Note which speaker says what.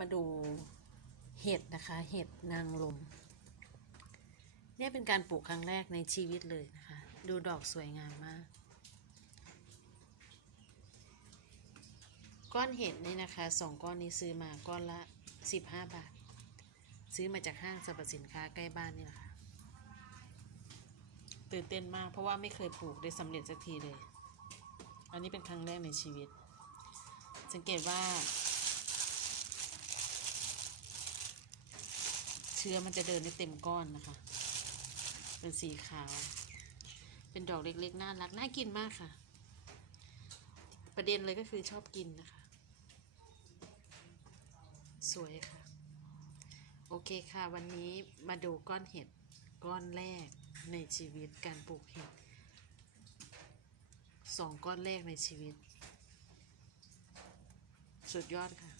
Speaker 1: มาดูเห็ดนะคะ เห็ดนางลมเนี่ยเป็นการปลูกครั้งแรกในชีวิตเลยนะคะ ดูดอกสวยงามมาก ก้อนเห็ดนี่นะคะสองก้อนนี้ซื้อมาก้อนละสิบห้าบาท ซื้อมาจากห้างสรรพสินค้าใกล้บ้านนี่แหละค่ะตื่นเต้นมากเพราะว่าไม่เคยปลูกได้สำเร็จสักทีเลย อันนี้เป็นครั้งแรกในชีวิต สังเกตว่า ชื้อมันจะเดินได้เต็มก้อนนะคะ เป็นสีขาว เป็นดอกเล็กๆ น่ารัก น่ากินมากค่ะ ประเด็นเลยก็คือชอบกินนะคะ สวยค่ะ โอเคค่ะ วันนี้มาดูก้อนเห็ดก้อนแรกในชีวิตการปลูกเห็ดสองก้อนแรกในชีวิต สุดยอดค่ะ